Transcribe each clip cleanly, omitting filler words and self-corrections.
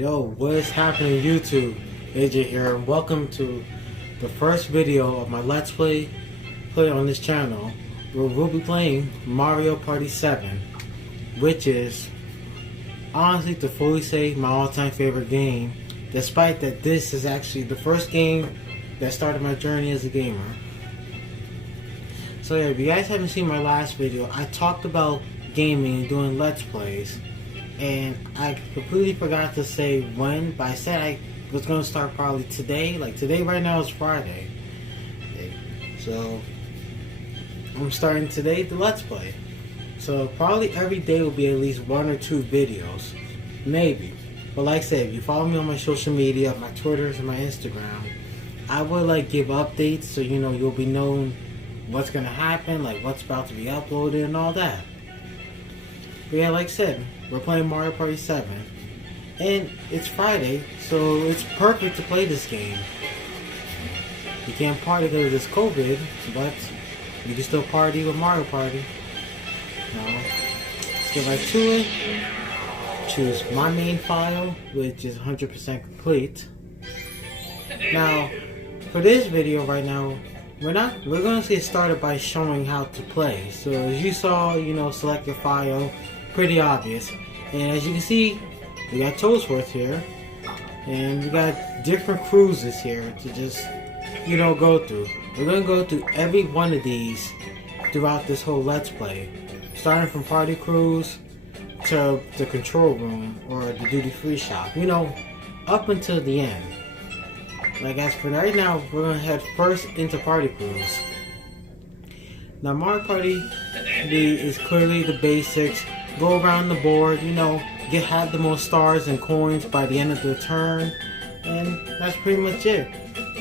Yo, what is happening YouTube? AJ here, and welcome to the first video of my Let's Play on this channel, where we'll be playing Mario Party 7, which is, honestly, to fully say, my all-time favorite game, despite that this is actually the first game that started my journey as a gamer. So yeah, if you guys haven't seen my last video, I talked about gaming and doing Let's Plays. And I completely forgot to say when, but I said I was going to start probably today. Like today right now is Friday. Okay. So I'm starting today the Let's Play. So probably every day will be at least 1 or 2 videos. Maybe. But like I said, if you follow me on my social media, my Twitters and my Instagram, I will like give updates so you know you'll be known what's going to happen, like what's about to be uploaded and all that. But yeah, like I said, we're playing Mario Party 7. And it's Friday, so it's perfect to play this game. You can't party because of this COVID, but you can still party with Mario Party. Now, let's get right to it. Choose my main file, which is 100% complete. Now, for this video right now, we're going to get started by showing how to play. So as you saw, select your file. Pretty obvious. And as you can see, we got Toadsworth here, and we got different cruises here to just go through. We're gonna go through every one of these throughout this whole Let's Play, starting from Party Cruise to the control room or the duty-free shop, up until the end. Like as for right now, we're gonna head first into Party Cruise. Now Mario Party is clearly the basics. Go around the board, have the most stars and coins by the end of the turn, and that's pretty much it.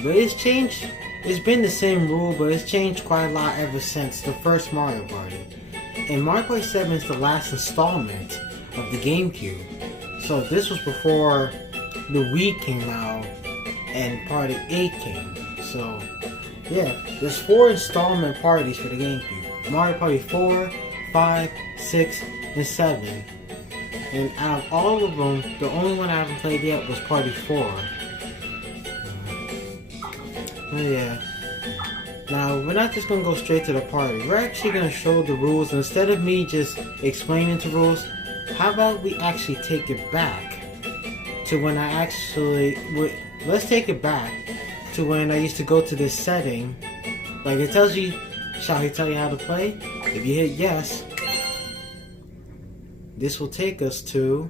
But it's changed. It's been the same rule, but it's changed quite a lot ever since the first Mario Party. And Mario Party 7 is the last installment of the GameCube. So this was before the Wii came out and Party 8 came. So yeah, there's 4 installment parties for the GameCube. Mario Party 4, 5, 6, and 7. And out of all of them, the only one I haven't played yet was Party 4. But yeah. Now, we're not just going to go straight to the party. We're actually going to show the rules. Instead of me just explaining the rules, how about we actually take it back to when I let's take it back to when I used to go to this setting. Like it tells you, shall he tell you how to play? If you hit yes, this will take us to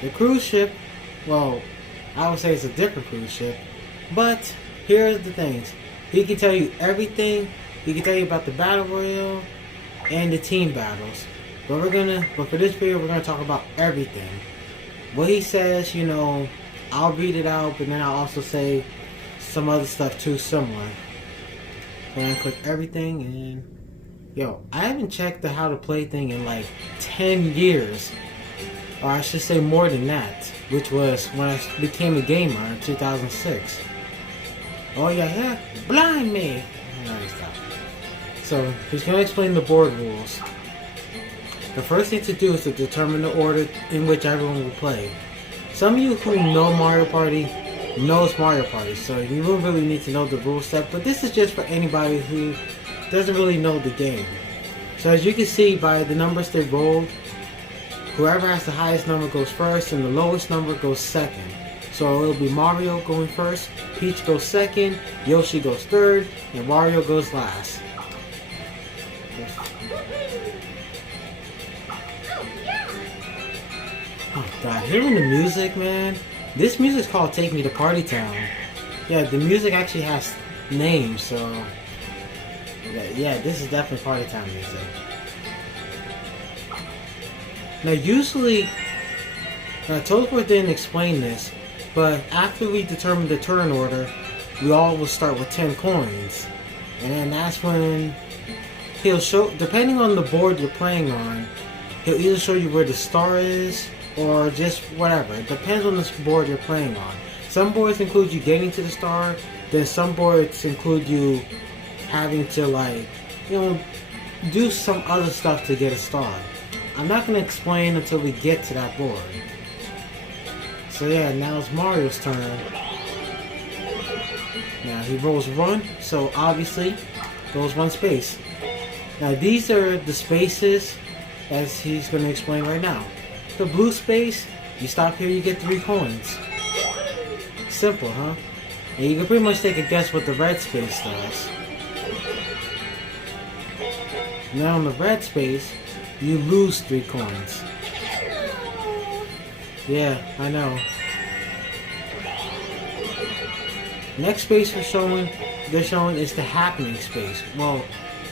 the cruise ship. Well, I would say it's a different cruise ship, but here's the things. He can tell you everything. He can tell you about the battle royale and the team battles. But for this video, we're gonna talk about everything. What he says, I'll read it out, but then I'll also say some other stuff too similar. I'm gonna click everything and. Yo, I haven't checked the how to play thing in like 10 years. Or I should say more than that. Which was when I became a gamer in 2006. Oh yeah, blind me! Alright, stop. So, he's going to explain the board rules. The first thing to do is to determine the order in which everyone will play. Some of you who know Mario Party knows Mario Party, so you don't really need to know the rule set. But this is just for anybody who doesn't really know the game. So as you can see by the numbers they rolled, whoever has the highest number goes first and the lowest number goes second. So it'll be Mario going first, Peach goes second, Yoshi goes third, and Wario goes last. Oh god, hearing the music, man. This music's called Take Me to Party Town. Yeah, the music actually has names, so yeah, this is definitely Party Time music. Now usually, Toadsworth didn't explain this, but after we determine the turn order, we all will start with 10 coins. And then that's when he'll show, depending on the board you're playing on, he'll either show you where the star is, or just whatever. It depends on the board you're playing on. Some boards include you getting to the star, then some boards include you having to do some other stuff to get a star. I'm not going to explain until we get to that board. So yeah, now it's Mario's turn. Now he rolls 1, so obviously goes 1 space. Now these are the spaces as he's going to explain right now. The blue space, you stop here, you get 3 coins. Simple, huh? And you can pretty much take a guess what the red space does. Now in the red space, you lose 3 coins. Yeah, I know. Next space they're showing is the happening space. Well,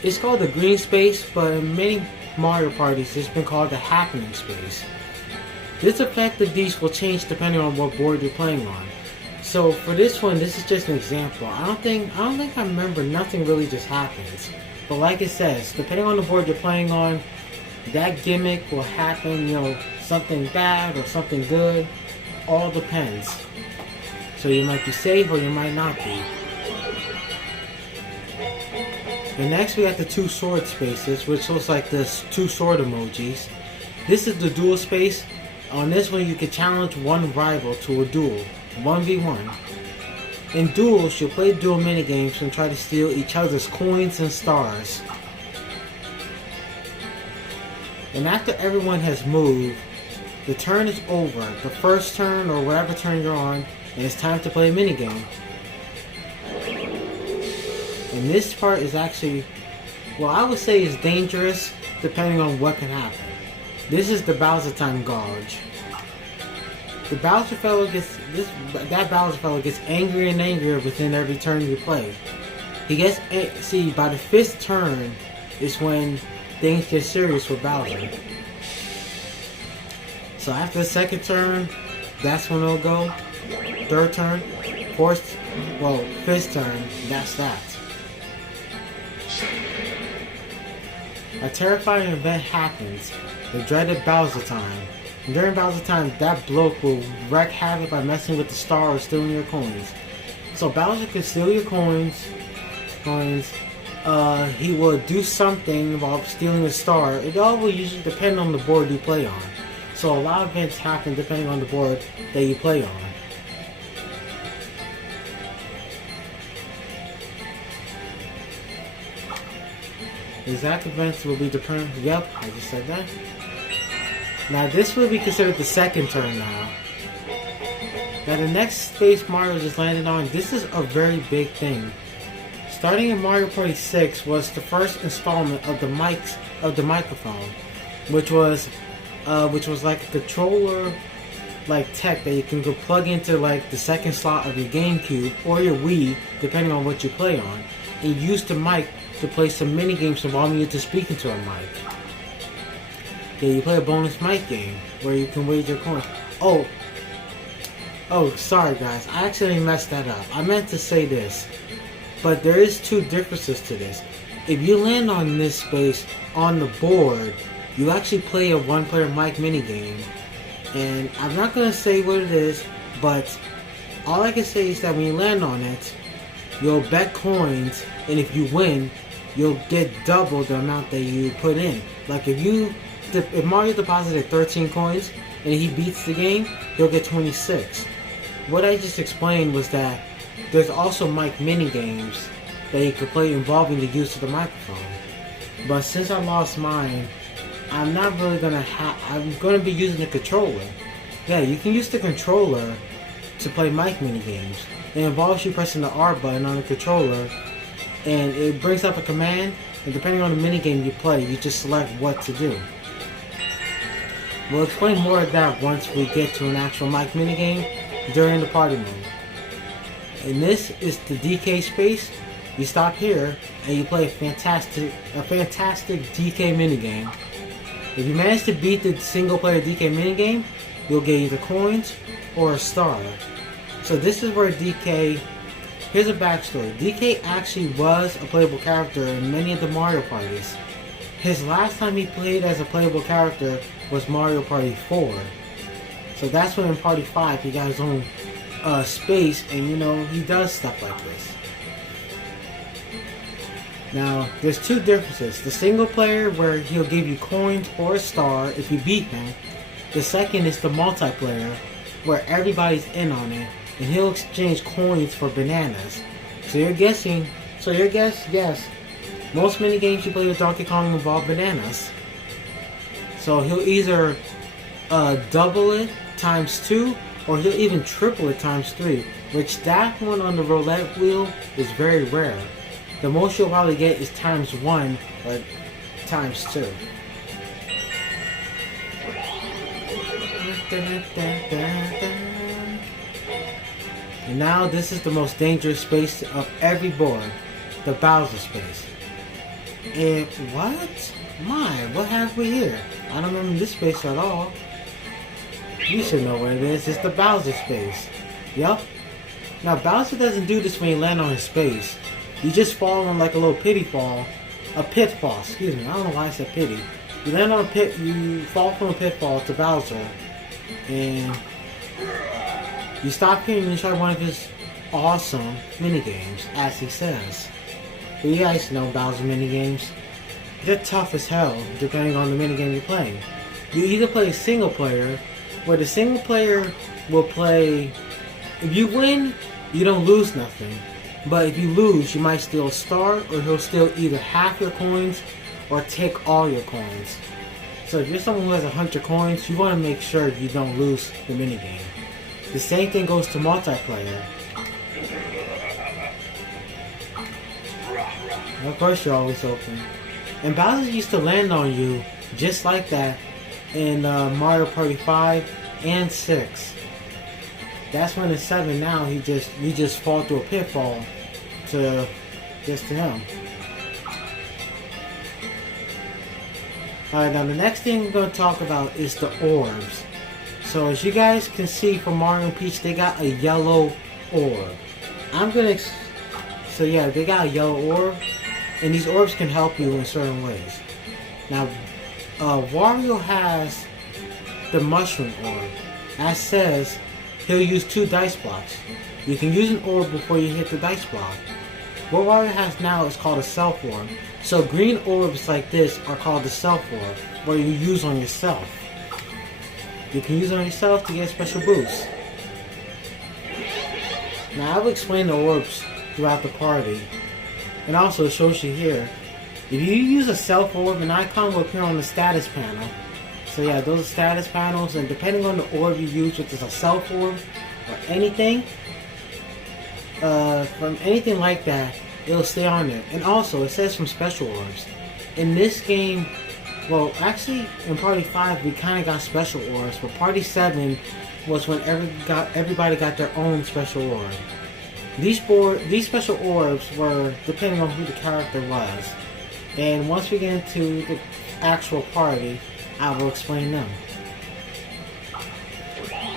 it's called the green space, but in many Mario parties it's been called the happening space. This effect of these will change depending on what board you're playing on. So for this one, this is just an example. I don't think I remember, nothing really just happens. But like it says, depending on the board you're playing on, that gimmick will happen, something bad or something good. All depends. So you might be safe or you might not be. And next we got the 2 sword spaces, which looks like the 2 sword emojis. This is the duel space. On this one you can challenge one rival to a duel, 1v1. In duels, you'll play duel minigames and try to steal each other's coins and stars. And after everyone has moved, the turn is over. The first turn or whatever turn you're on, and it's time to play a minigame. And this part is actually, well, I would say is dangerous depending on what can happen. This is the Bowser Time Gouge. The Bowser fellow that Bowser fellow gets angrier and angrier within every turn you play. He gets, see, by the 5th turn is when things get serious with Bowser. So after the 2nd turn, that's when it'll go. 3rd turn, 4th, well, 5th turn, that's that. A terrifying event happens, the dreaded Bowser Time. And during Bowser Time, that bloke will wreak havoc by messing with the star or stealing your coins. So Bowser can steal your coins. He will do something involving stealing the star. It all will usually depend on the board you play on. So a lot of events happen depending on the board that you play on. Exact events will be dependent. Yep, I just said that. Now this will be considered the 2nd turn now. Now the next space Mario just landed on, this is a very big thing. Starting in Mario Party 6 was the first installment of the microphone, which was like a controller like tech that you can go plug into like the 2nd slot of your GameCube or your Wii, depending on what you play on, and use the mic to play some mini games involving you to speak into a mic. Yeah, you play a bonus mic game where you can wager coins. Oh, sorry guys, I actually messed that up. I meant to say this, but there is 2 differences to this. If you land on this space on the board, you actually play a 1-player mic mini game, and I'm not gonna say what it is, but all I can say is that when you land on it, you'll bet coins, and if you win, you'll get double the amount that you put in. Like if Mario deposited 13 coins and he beats the game, he'll get 26. What I just explained was that there's also mic mini games that you could play involving the use of the microphone. But since I lost mine, I'm not really gonna I'm gonna be using the controller. Yeah, you can use the controller to play mic mini games. It involves you pressing the R button on the controller, and it brings up a command, and depending on the minigame you play, you just select what to do. We'll explain more of that once we get to an actual mic minigame during the party mode. And this is the DK space. You stop here, and you play a fantastic DK minigame. If you manage to beat the single player DK minigame, you'll get either coins or a star. So this is where DK, here's a backstory. DK actually was a playable character in many of the Mario parties. His last time he played as a playable character was Mario Party 4. So that's when in Party 5 he got his own space, and he does stuff like this. Now, there's two differences. The single player, where he'll give you coins or a star if you beat him. The second is the multiplayer, where everybody's in on it, and he'll exchange coins for bananas. So you're guessing, yes, most mini games you play with Donkey Kong involve bananas. So he'll either double it ×2, or he'll even triple it ×3, which that one on the roulette wheel is very rare. The most you'll probably get is ×1 or ×2. And now this is the most dangerous space of every board, the Bowser space. And what? What have we here? I don't remember this space at all. You should know what it is. It's the Bowser space. Yup. Now Bowser doesn't do this when you land on his space. You just fall on like a little pitfall, excuse me. I don't know why I said pity. You land on a pit, you fall from a pitfall to Bowser, and you stop here and you try one of his awesome minigames, as he says. But you guys know Bowser minigames. They're tough as hell, depending on the minigame you're playing. You either play single player, where the single player will play, if you win, you don't lose nothing. But if you lose, you might steal a star, or he'll steal either half your coins, or take all your coins. So if you're someone who has 100 coins, you want to make sure you don't lose the minigame. The same thing goes to multiplayer. Of course you're always open. And Bowser used to land on you just like that in Mario Party 5 and 6. That's when in 7 now you just fall through a pitfall to him. Alright, now the next thing we're going to talk about is the orbs. So as you guys can see from Mario and Peach, they got a yellow orb. So yeah, they got a yellow orb, and these orbs can help you in certain ways. Now, Wario has the mushroom orb. As says, he'll use 2 dice blocks. You can use an orb before you hit the dice block. What Wario has now is called a self orb. So green orbs like this are called the self orb, where you use on yourself. You can use on yourself to get a special boost. Now I will explain the orbs throughout the party. And also it shows you here. If you use a self orb, an icon will appear on the status panel. So yeah, those are status panels, and depending on the orb you use, which is a self orb or anything, from anything like that, it'll stay on there. And also it says from special orbs. In this game, well actually in Party 5 we kinda got special orbs, but Party 7 was when everybody got their own special orb. These special orbs were depending on who the character was. And once we get into the actual party, I will explain them.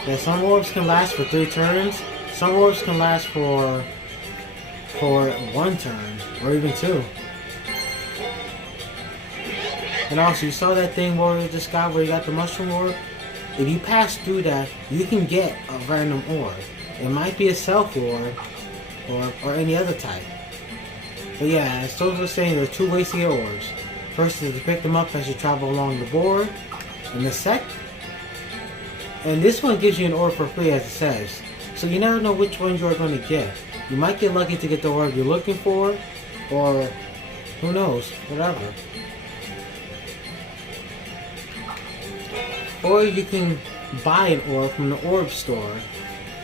Yeah, some orbs can last for 3 turns. Some orbs can last for 1 turn, or even 2. And also, you saw that thing where you just got, where you got the mushroom orb? If you pass through that, you can get a random orb. It might be a self orb, or any other type. But yeah, as Toad was saying, there are 2 ways to get orbs. First is to pick them up as you travel along the board, and and this one gives you an orb for free, as it says. So you never know which one you're going to get. You might get lucky to get the orb you're looking for, or who knows, whatever. Or you can buy an orb from the Orb Store.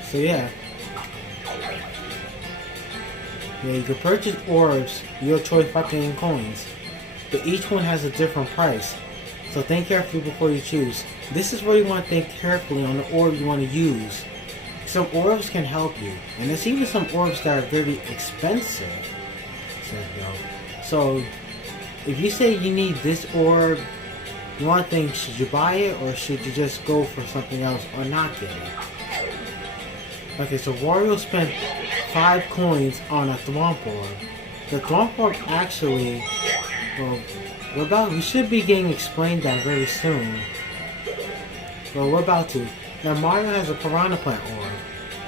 So yeah. Yeah, you can purchase orbs, your choice, by paying coins. But each one has a different price. So think carefully before you choose. This is where you want to think carefully on the orb you want to use. Some orbs can help you, and there's even some orbs that are very expensive. So if you say you need this orb, you want to think, should you buy it or should you just go for something else or not get it? Okay, so Wario spent 5 coins on a Thwomp Orb. The Thwomp Orb actually, well, we should be getting explained that very soon. Well, we're about to. Now Mario has a Piranha Plant Orb.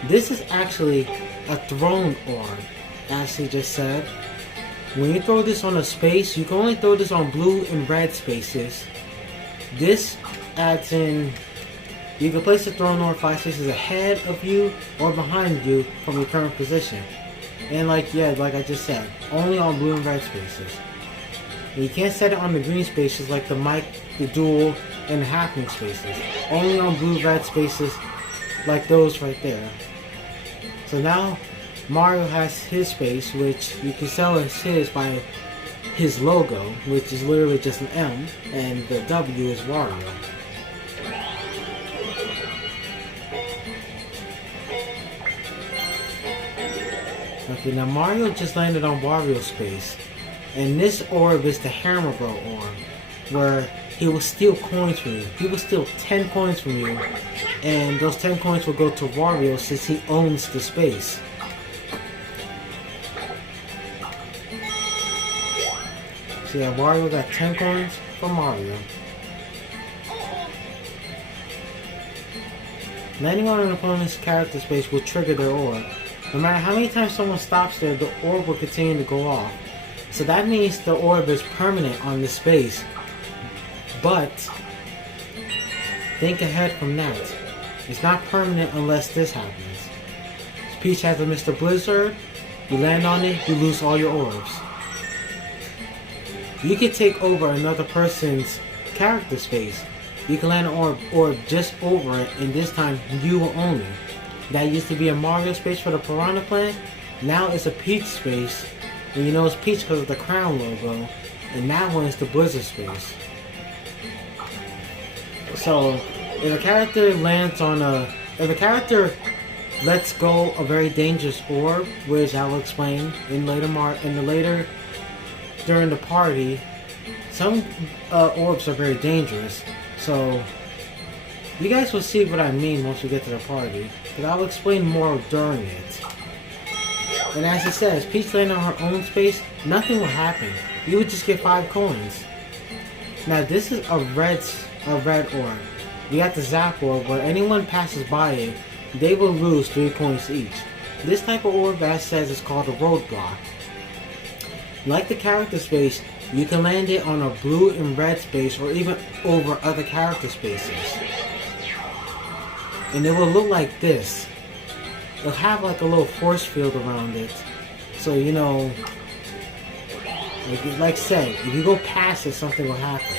This is actually a Throne Orb, as he just said. when you throw this on a space, you can only throw this on blue and red spaces. This adds in, you can place the thrown orb 5 spaces ahead of you or behind you from your current position. And like I just said, only on blue and red spaces. And you can't set it on the green spaces like the mic, the dual, and the happening spaces. Only on blue-red spaces like those right there. So now Mario has his space, which you can tell is his by his logo, which is literally just an M, and the W is Wario. Okay, now Mario just landed on Wario's space, and this orb is the Hammer Bro orb, where he will steal coins from you. He will steal 10 coins from you, and those 10 coins will go to Wario since he owns the space. So yeah, Wario got 10 coins from Mario. Landing on an opponent's character space will trigger their orb. No matter how many times someone stops there, the orb will continue to go off. So that means the orb is permanent on the space. But think ahead from that. It's not permanent unless this happens. Peach has a Mr. Blizzard. You land on it, you lose all your orbs. You can take over another person's character space. You can land an orb just over it, and this time you will own it. That used to be a Mario space for the Piranha Plant. Now it's a Peach space. And you know it's Peach because of the crown logo. And that one is the Blizzard space. So, if a character lands on if a character lets go a very dangerous orb, which I will explain in during the party, some orbs are very dangerous. So, you guys will see what I mean once we get to the party, but I will explain more during it. And as it says, Peach landing on her own space, nothing will happen. You would just get 5 coins. Now this is a red orb. We got the Zap orb where anyone passes by it, they will lose 3 coins each. This type of orb, as it says, is called a Roadblock. Like the character space, you can land it on a blue and red space or even over other character spaces. And it will look like this. It'll have like a little force field around it. So you know, like I said, if you go past it, something will happen.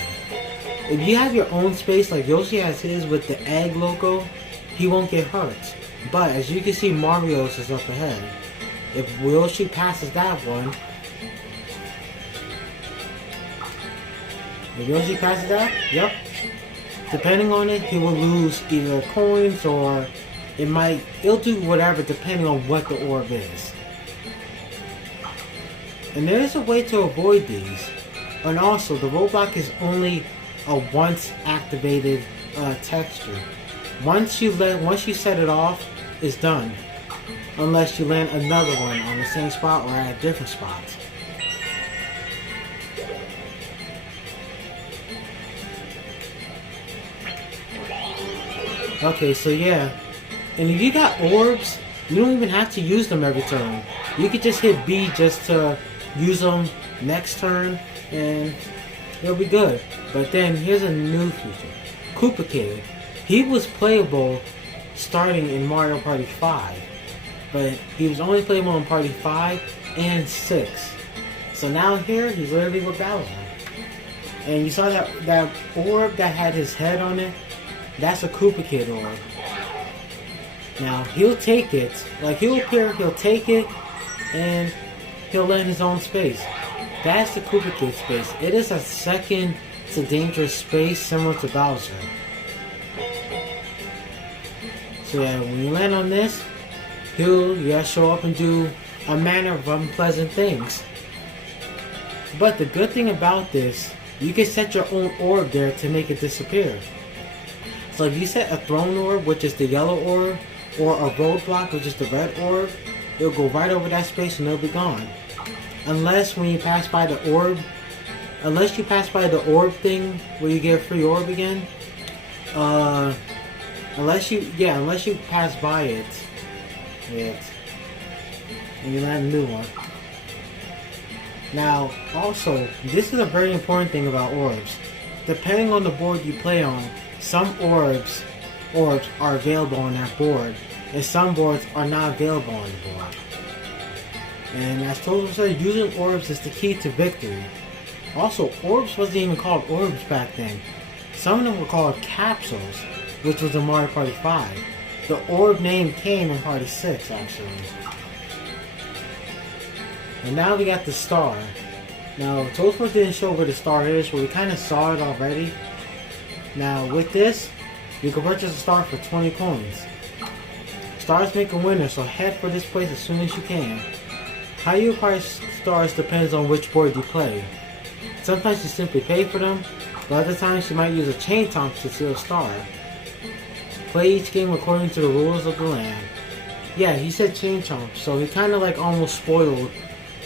If you have your own space, like Yoshi has his with the egg logo, he won't get hurt. But as you can see, Mario's is up ahead. If Yoshi passes that one, yep. Depending on it, he will lose either coins or it'll do whatever depending on what the orb is. And there is a way to avoid these. And also, the Roadblock is only a once activated texture. Once you set it off, it's done. Unless you land another one on the same spot or at a different spot. Okay, so yeah. And if you got orbs, you don't even have to use them every turn. You could just hit B just to use them next turn, and it'll be good. But then here's a new feature. Koopa Kid. He was playable starting in Mario Party 5. But he was only playable in Party 5 and 6. So now here, he's literally with Bowser. And you saw that orb that had his head on it? That's a Koopa Kid orb. Now, he'll take it. Like, he'll appear, he'll take it, and he'll land his own space. That's the Koopa Kid space. It is a second to dangerous space similar to Bowser. So yeah, when you land on this, he'll show up and do a manner of unpleasant things. But the good thing about this, you can set your own orb there to make it disappear. So if you set a throne orb, which is the yellow orb, or a roadblock, which is the red orb, it'll go right over that space and it'll be gone. Unless when you pass by the orb, unless you pass by the orb thing where you get a free orb again, unless you pass by it, and you land a new one. Now, also, this is a very important thing about orbs. Depending on the board you play on, some orbs are available on that board, and some boards are not available on the board. And as Total said, using orbs is the key to victory. Also, orbs wasn't even called orbs back then. Some of them were called capsules, which was in Mario Party 5. The orb name came in Party 6, actually. And now we got the star. Now, Toastmart didn't show where the star is, but we kind of saw it already. Now, with this, you can purchase a star for 20 coins. Stars make a winner, so head for this place as soon as you can. How you acquire stars depends on which board you play. Sometimes you simply pay for them, but other times you might use a chain chomp to steal a star. Play each game according to the rules of the land. Yeah, he said chain chomp, so he kind of like almost spoiled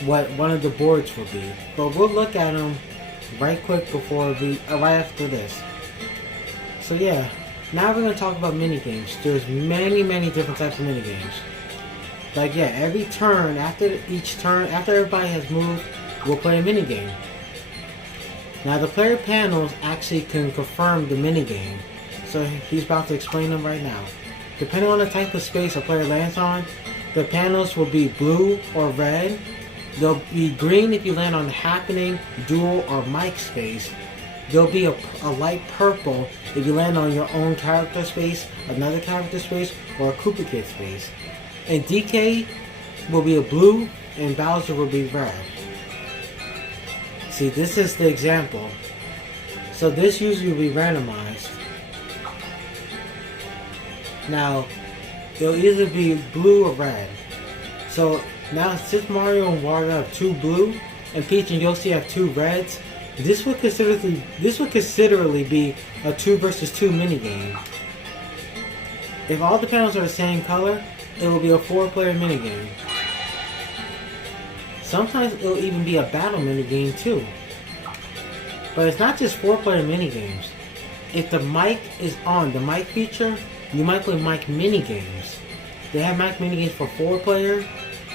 what one of the boards will be. But we'll look at them right quick right after this. So yeah, now we're going to talk about minigames. There's many different types of minigames. Like yeah, every turn, after everybody has moved, we'll play a minigame. Now the player panels actually can confirm the minigame. So he's about to explain them right now. Depending on the type of space a player lands on, the panels will be blue or red. They'll be green if you land on happening, dual, or mic space. There'll be a light purple if you land on your own character space, another character space, or a Koopa Kid space. And DK will be a blue, and Bowser will be red. See, this is the example. So this usually will be randomized. Now, it'll either be blue or red. So now, since Mario and Wario have 2 blue, and Peach and Yoshi have 2 reds, this would considerably be a 2 versus 2 minigame. If all the panels are the same color, it will be a 4-player minigame. Sometimes it'll even be a battle minigame too. But it's not just 4-player minigames. If the mic is on, the mic feature, you might play mic minigames. They have mic minigames for 4-player,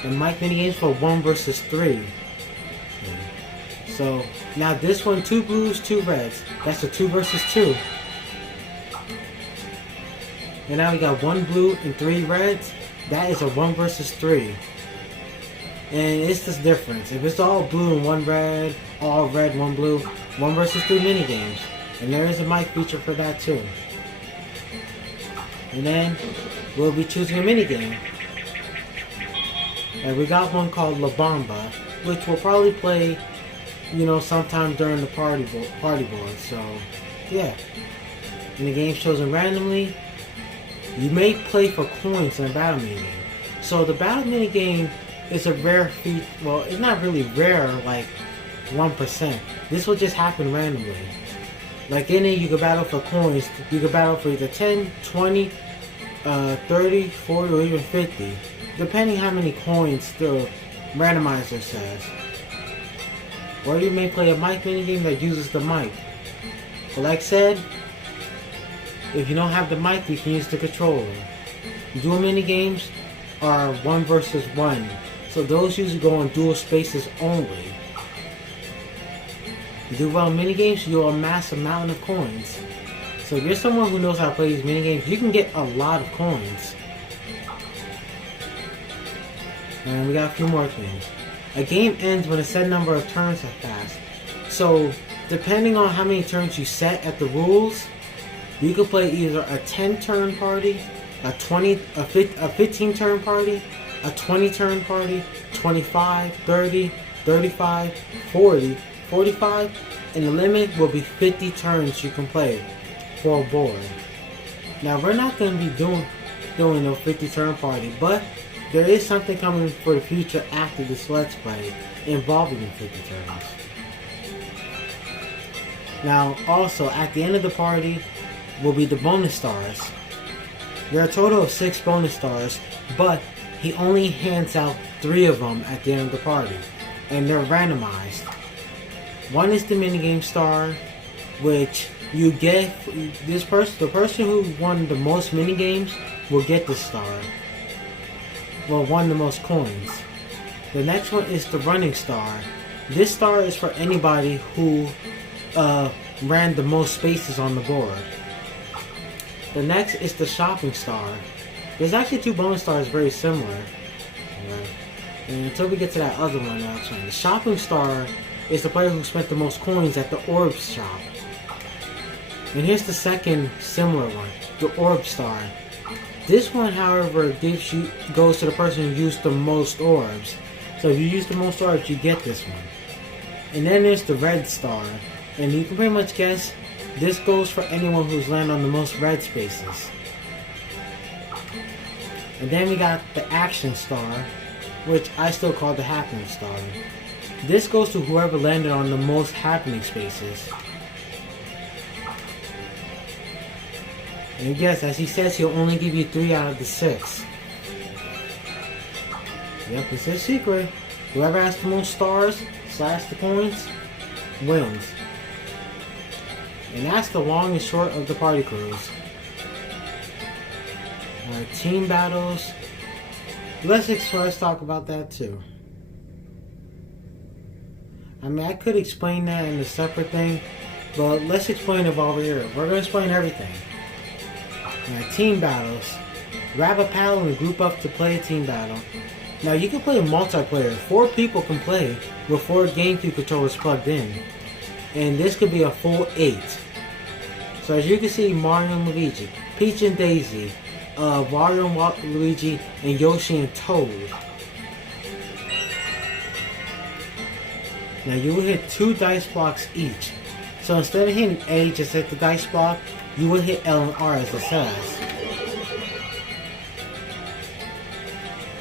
and mic minigames for 1 versus 3. So now this one, 2 blues, 2 reds. That's a 2 versus 2. And now we got 1 blue and 3 reds. That is a 1 versus 3. And it's this difference. If it's all blue and 1 red, all red, 1 blue, 1 versus 3 minigames. And there is a mic feature for that too. And then we'll be choosing a minigame. And we got one called La Bamba, which we'll probably play, sometime during the party board. So, yeah. And the game's chosen randomly. You may play for coins in a battle minigame. So the battle minigame is a rare feat. Well, it's not really rare, like 1%. This will just happen randomly. Like in it, you can battle for coins. You can battle for either 10, 20, 30, 40, or even 50. Depending how many coins the randomizer says. Or you may play a mic minigame that uses the mic. But like I said, if you don't have the mic, you can use the controller. Dual minigames are 1 versus 1. So those usually go on dual spaces only. You do well in minigames, you'll amass a mountain of coins. So if you're someone who knows how to play these minigames, you can get a lot of coins. And we got a few more things. A game ends when a set number of turns have passed. So, depending on how many turns you set at the rules, you can play either a 10-turn party, a 15-turn party, a 20-turn party, 25, 30, 35, 40, 45, and the limit will be 50 turns you can play for a board. Now, we're not going to be doing no 50-turn party, but there is something coming for the future after this Let's Play involving the 50 turns. Now, also, at the end of the party will be the bonus stars. There are a total of 6 bonus stars, but he only hands out 3 of them at the end of the party, and they're randomized. One is the minigame star, which you get, the person who won the most minigames will get this star. Well, won the most coins. The next one is the running star, This star is for anybody who ran the most spaces on the board. The next is the shopping star. There's actually 2 bonus stars very similar. And until we get to that other one, actually, the shopping star is the player who spent the most coins at the Orbs shop. And here's the second similar one, the Orb Star. This one, however, goes to the person who used the most orbs. So if you use the most orbs, you get this one. And then there's the red star. And you can pretty much guess, this goes for anyone who's landed on the most red spaces. And then we got the action star, which I still call the happening star. This goes to whoever landed on the most happening spaces. And yes, as he says, he'll only give you 3 out of the 6. Yep, it's his secret. Whoever has the most stars, / the coins, wins. And that's the long and short of the party cruise. Alright, team battles. Let's talk about that too. I mean, I could explain that in a separate thing, but let's explain it while we're here. We're going to explain everything. Now, team battles. Grab a paddle and group up to play a team battle. Now, you can play a multiplayer. 4 people can play with 4 GameCube controllers plugged in. And this could be a full 8. So as you can see, Mario and Luigi, Peach and Daisy, Wario and Luigi, and Yoshi and Toad. Now you will hit 2 dice blocks each. So instead of hitting A, just hit the dice block, you will hit L and R as it says.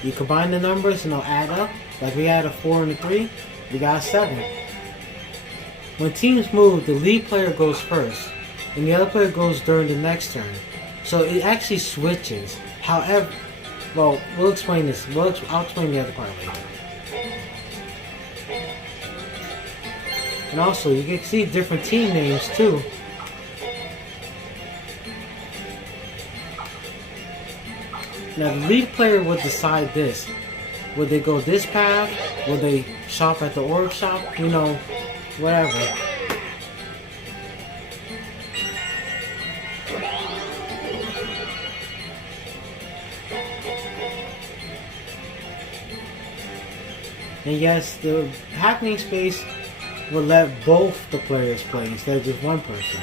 You combine the numbers and they'll add up. Like we had a 4 and a 3, we got a 7. When teams move, the lead player goes first, and the other player goes during the next turn. So it actually switches. However, well, we'll explain this. I'll explain the other part later. And also, you can see different team names too. Now, the lead player will decide this. Would they go this path? Would they shop at the Orb shop? You know, whatever. And yes, the happening space will let both the players play instead of just one person.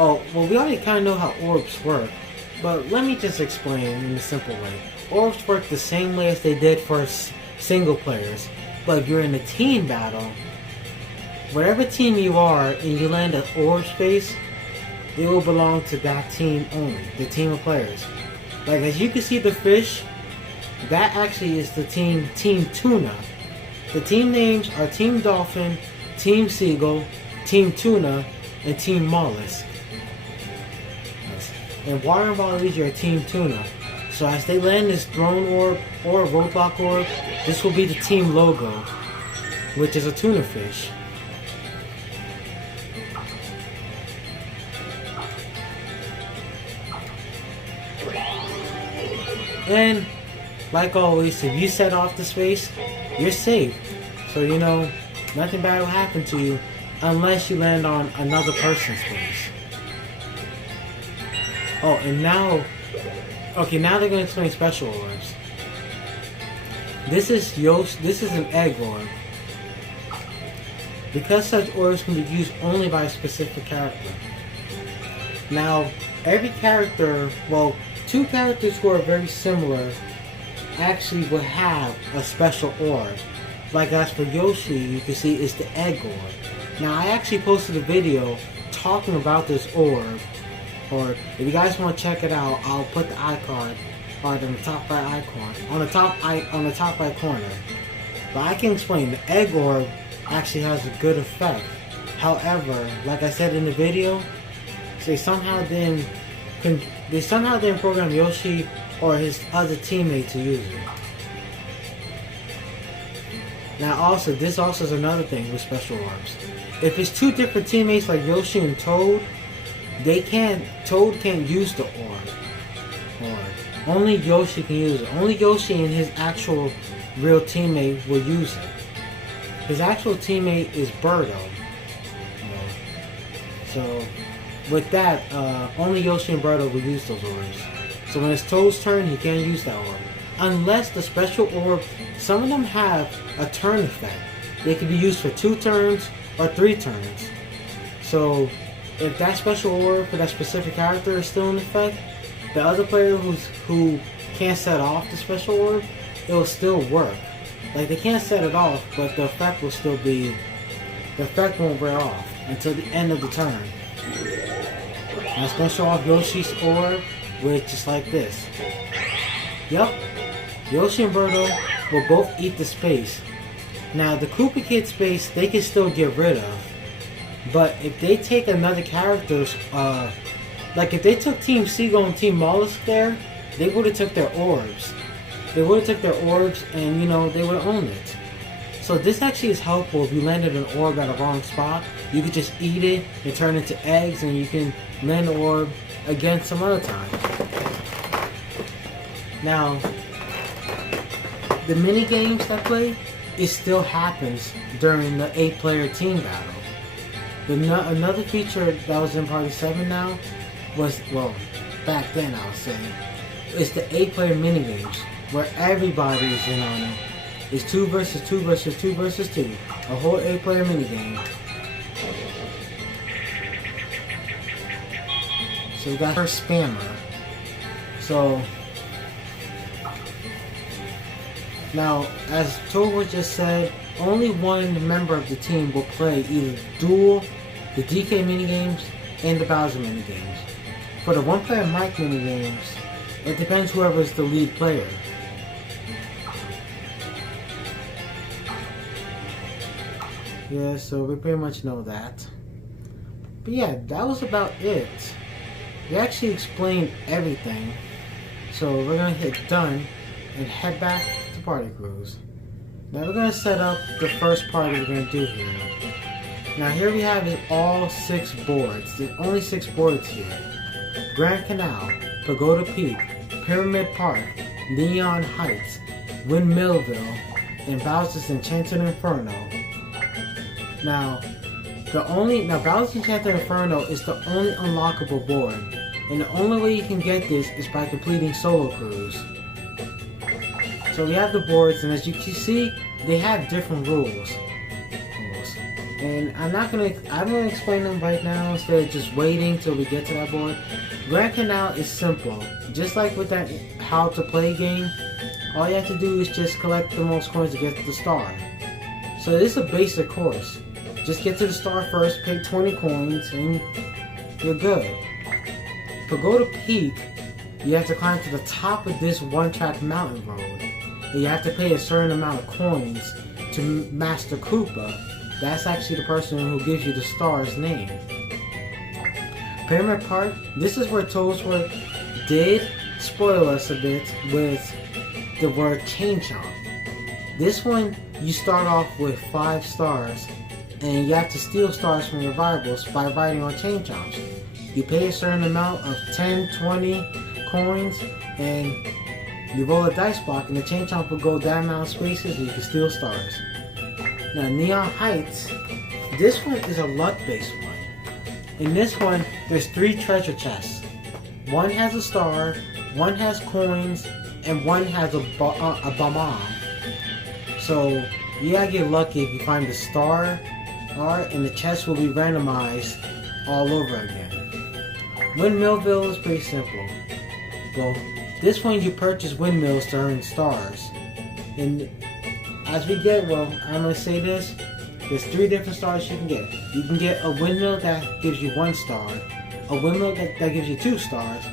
Oh, well, we already kind of know how orbs work, but let me just explain in a simple way. Orbs work the same way as they did for single players, but if you're in a team battle, whatever team you are and you land an orb space, it will belong to that team only, the team of players. Like, as you can see the fish, that actually is the Team Tuna. The team names are Team Dolphin, Team Seagull, Team Tuna, and Team Mollusk. And Wario and Luigi are Team Tuna. So as they land this Throne Orb or Roadblock Orb, this will be the team logo, which is a tuna fish. And, like always, if you set off the space, you're safe. So, you know, nothing bad will happen to you unless you land on another person's space. Oh, and now... Okay, now they're going to explain special orbs. This is an egg orb. Because such orbs can be used only by a specific character. Now, every character... Well, 2 characters who are very similar actually will have a special orb. Like as for Yoshi, you can see it's the egg orb. Now I actually posted a video talking about this orb. Or if you guys want to check it out, I'll put the icon on the top right icon on the top right corner. But I can explain the egg orb actually has a good effect. However, like I said in the video, they somehow didn't program Yoshi or his other teammate to use it. Now also, this also is another thing with special orbs. If it's 2 different teammates like Yoshi and Toad, Toad can't use the orb. only Yoshi can use it. Only Yoshi and his actual real teammate will use it. His actual teammate is Birdo. So with that, only Yoshi and Birdo will use those orbs. So when it's Toad's turn, he can't use that orb. Unless the special orb, some of them have a turn effect. They can be used for 2 turns or 3 turns. So if that special orb for that specific character is still in effect, the other player who can't set off the special orb, it will still work. Like, they can't set it off, but the effect will still be, the effect won't wear off until the end of the turn. And it's going to show off Yoshi's orb with just like this. Yep, Yoshi and Birdo will both eat the space. Now the Koopa Kid space they can still get rid of, but if they take another character's, like if they took Team Seagull and Team Mollusk there, they would have took their orbs. They would have took their orbs and, you know, they would have owned it. So this actually is helpful if you landed an orb at a wrong spot. You could just eat it and turn it into eggs and you can land the orb again some other time. Now, the mini games that play, it still happens during the 8-player team battle. Another feature that was in Party 7 now was, well, back then I was saying, it's the 8-player mini games where everybody is in on it. It's 2 versus 2 versus 2 versus 2. A whole 8-player mini game. So we got her spammer. So now, as Toad just said, only one member of the team will play either Duel, the DK minigames, and the Bowser minigames. For the 1-player mic minigames, it depends whoever is the lead player. Yeah, so we pretty much know that. But yeah, that was about it. We actually explained everything. So we're gonna hit done and head back to Party Cruise. Now we're gonna set up the first party we're gonna do here. Now here we have all 6 boards. There's only 6 boards here. Grand Canal, Pagoda Peak, Pyramid Park, Neon Heights, Windmillville, and Bowser's Enchanted Inferno. Now Bowser's Enchanted Inferno is the only unlockable board, and the only way you can get this is by completing Solo Cruise. So we have the boards, and as you can see, they have different rules. And I'm gonna explain them right now instead of just waiting till we get to that board. Grand Canal is simple. Just like with that how to play game, all you have to do is just collect the most coins to get to the star. So this is a basic course. Just get to the star first, pay 20 coins, and you're good. Pagoda Peak, you have to climb to the top of this one-track mountain road. And you have to pay a certain amount of coins to Master Koopa. That's actually the person who gives you the star's name. Paramedic Park, this is where Toadsworth did spoil us a bit with the word Chain Chomp. This one, you start off with 5 stars, and you have to steal stars from your rivals by riding on Chain Chomps. You pay a certain amount of 10, 20 coins, and you roll a dice block, and the Chain Chomp will go that amount of spaces, and you can steal stars. Now, Neon Heights, this one is a luck-based one. In this one, there's 3 treasure chests. One has a star, one has coins, and one has a bomb. So, you gotta get lucky if you find the star, and the chest will be randomized all over again. Windmillville is pretty simple. Well, this one you purchase windmills to earn stars. And as we get, well, I'm going to say this, there's 3 different stars you can get. You can get a windmill that gives you 1 star, a windmill that gives you 2 stars,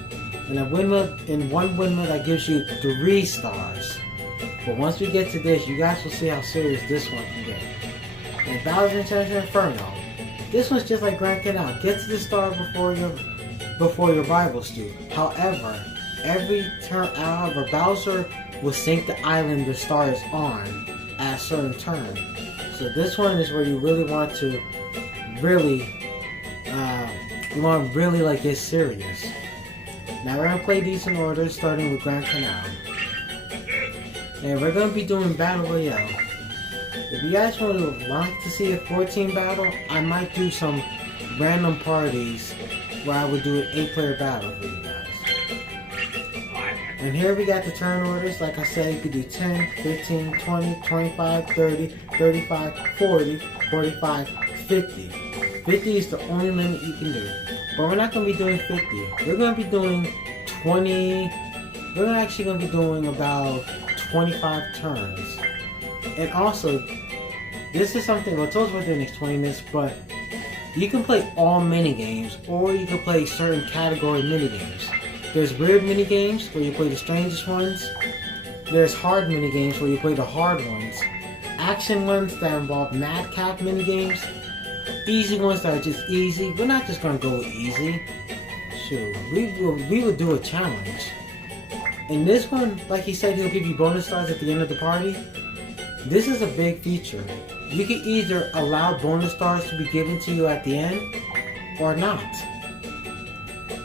and one windmill that gives you 3 stars. But once we get to this, you guys will see how serious this one can get. And Bowser's Enchanted Inferno, this one's just like Grand Canal. Get to the star before your rivals do. However, Bowser will sink the island the star is on at a certain turn. So this one is where you really want to like get serious. Now we're going to play these in order, starting with Grand Canal. And we're going to be doing Battle Royale. If you guys would like to see a 14 battle, I might do some random parties where I would do an 8-player battle for you guys. And here we got the turn orders. Like I said, you could do 10, 15, 20, 25, 30, 35, 40, 45, 50. 50 is the only limit you can do. But we're not going to be doing 50. We're going to be doing 20. We're actually going to be doing about 25 turns. And also, this is something, well, told us about the next 20 minutes, but you can play all minigames, or you can play certain category minigames. There's weird minigames where you play the strangest ones. There's hard minigames where you play the hard ones. Action ones that involve madcap minigames. Easy ones that are just easy. We're not just gonna go with easy. Shoot, we will do a challenge. In this one, like he said, he'll give you bonus stars at the end of the party. This is a big feature. You can either allow bonus stars to be given to you at the end, or not.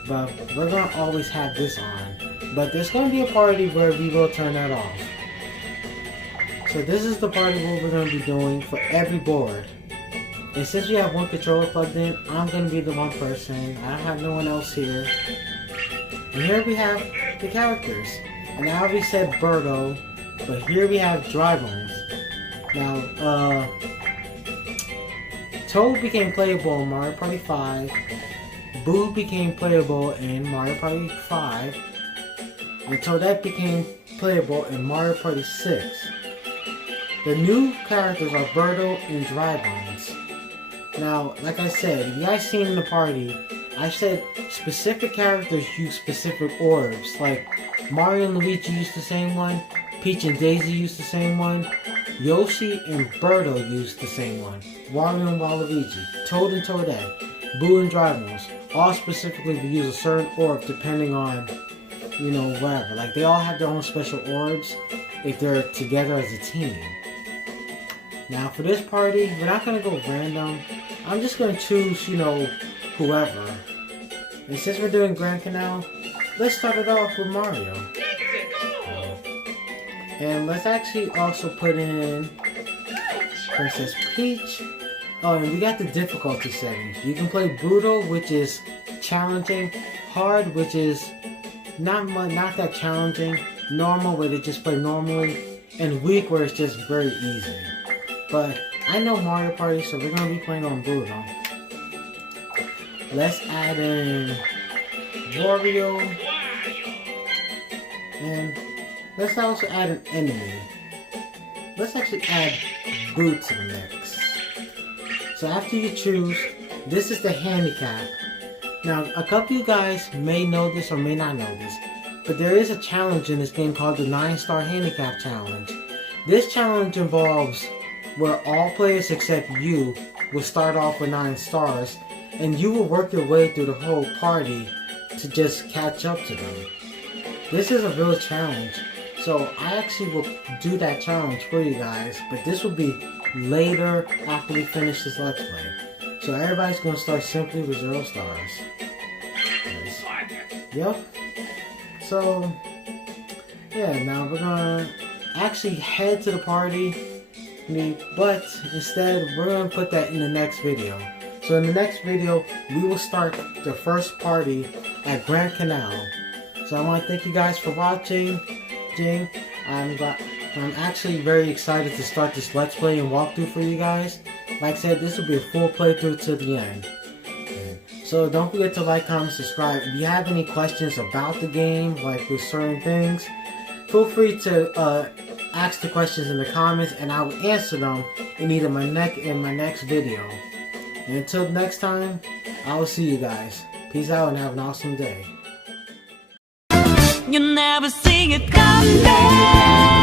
But we're gonna always have this on. But there's gonna be a party where we will turn that off. So this is the party what we're gonna be doing for every board. And since we have one controller plugged in, I'm gonna be the one person. I have no one else here. And here we have the characters. And I already said Birdo, but here we have Dry Bones. Now, Toad became playable in Mario Party 5. Boo became playable in Mario Party 5. And Toadette became playable in Mario Party 6. The new characters are Birdo and Dry Bones. Now, like I said, if you guys seen in the party, I said specific characters use specific orbs. Like Mario and Luigi use the same one, Peach and Daisy use the same one, Yoshi and Birdo use the same one, Wario and Waluigi, Toad and Toadette, Boo and Dry Bones, all specifically to use a certain orb depending on, you know, whatever. Like they all have their own special orbs if they're together as a team. Now for this party, we're not going to go random. I'm just going to choose, you know, whoever. And since we're doing Grand Canal, let's start it off with Mario. And let's actually also put in Princess Peach. Oh, and we got the difficulty settings. You can play Brutal, which is challenging, Hard, which is not that challenging, Normal, where they just play normally, and Weak, where it's just very easy. But I know Mario Party, so we're going to be playing on Brutal. Let's add in Wario. And let's also add an enemy. Let's actually add Boo to the mix. So after you choose, this is the Handicap. Now, a couple of you guys may know this or may not know this, but there is a challenge in this game called the 9-Star Handicap Challenge. This challenge involves where all players except you will start off with 9 stars, and you will work your way through the whole party to just catch up to them. This is a real challenge, so I actually will do that challenge for you guys, but this will be later after we finish this Let's Play. So everybody's going to start simply with 0 stars. Yes. Yep. So, yeah, now we're going to actually head to the party. But instead, we're going to put that in the next video. So in the next video, we will start the first party at Grand Canal. So I want to thank you guys for watching. I'm actually very excited to start this Let's Play and walkthrough for you guys. Like I said, this will be a full playthrough to the end. So don't forget to like, comment, subscribe. If you have any questions about the game, like with certain things, feel free to ask the questions in the comments, and I will answer them in either my next video. And until next time, I will see you guys. Peace out and have an awesome day. You never see it coming.